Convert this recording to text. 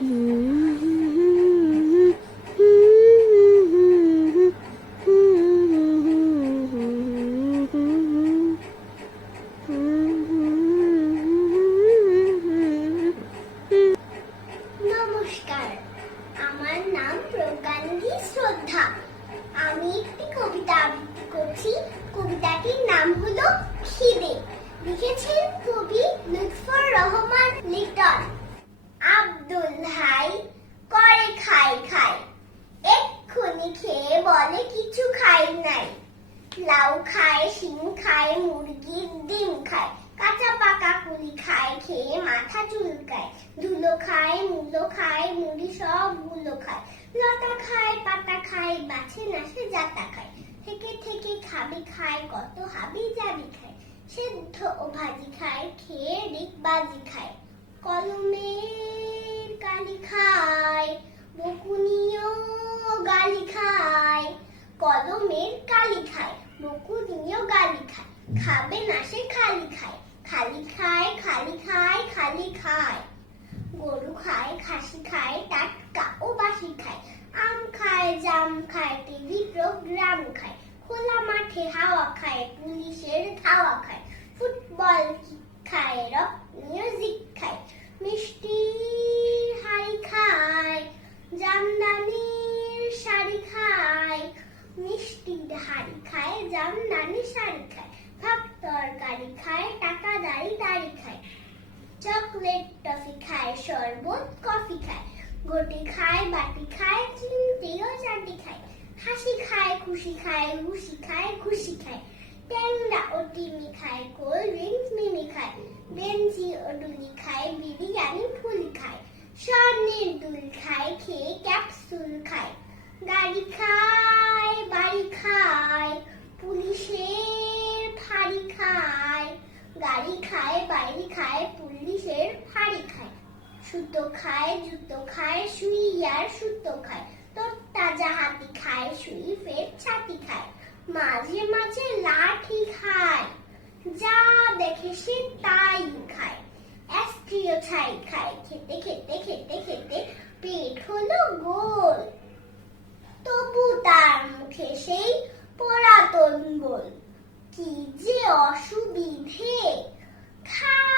নমস্কার, আমার নাম প্রজ্ঞাঙ্গী শ্রদ্ধা। আমি একটি কবিতা আবৃত্তি করছি। কবিতাটির নাম হলো খিদে। লিখেছেন কবি লুৎফর রহমান লিটন। আব্দুল হাই করে খাই খাই, এক্ষুনি খেয়ে বলে কিছু খাই নাই। লাউ খায়, শিম খায়, মুরগির ডিম খায়, কাঁচা পাকা কুলি খায়, খেয়ে মাথা চুলকায়। ধুলো খায়, মূলো খায়, মুড়ি সবগুলো খায়। লতা খায়, পাতা খায়, বাছে না সে জাতা খায়। থেকে থেকে খাবি খায়, কত হাবি জাবি খায়। সেদ্ধ ও ভাজি খায়, খেয়ে ডিগবাজি খায়। কলমের কালি খায়, বকুনিও গালি খায়। কলমের কালি খায়, বকুনিও গালি খায়। খাবে না সে খালি খায়, খালি খায়, খালি খায়, খালি খায়। গরু খায়, খাসি খায়, টাটকা ও বাসি খায়। আম খায়, জাম খায়, টিভি প্রোগ্রাম খায়। খোলা মাঠে হাওয়া খায়, পুলিশের ধাওয়া খায়। ফুটবল খায়, রক মিউজিক খায়। মিষ্টি হাড়ি খায়, জামদানির শাড়ি খায়। মিষ্টির হাড়ি খায়, জামদানি শাড়ি খায়। ভাত তরকারি খায়, টাকা দাড়ি দাড়ি খায়। চকলেট টফি খায়, শরবত কফি খায়। ঘটি খায়, বাটি খায়, চিমটি ও চাটি খায়। হাসি খায়, খুশি খায়, ঘুষি খায়, ঘুষি খায়। ট্যাংরা ও টিমি খায়, কোল্ড ড্রিঙ্কস মিমি খায়। বেঞ্চি ও ডুলি খায়, বিরিয়ানি ফুল খায়। স্বর্ণের দুল খায়, খেয়ে ক্যাপসুল খায়। গাড়ি খায়, বাড়ি খায়, পুলিশের ফাঁড়ি খায়। গাড়ি খায়, বাড়ি খায়, পুলিশের ফাঁড়ি খায়। সুতো খায়, জুতো খায়, সুই আর সুতো খায়। তোর তাজা হাতি খায়, সুই ফের ছাতি খায়। মাঝে মাঝে লাঠি খায়, যা দেখে সে তাই খায়। অ্যাস্ট্রিও ছাই খায়, খেতে খেতে খেতে খেতে পেট হলো গোল। তবু তার মুখে সেই পুরাতন বল, কি যে অসুবিধে। খা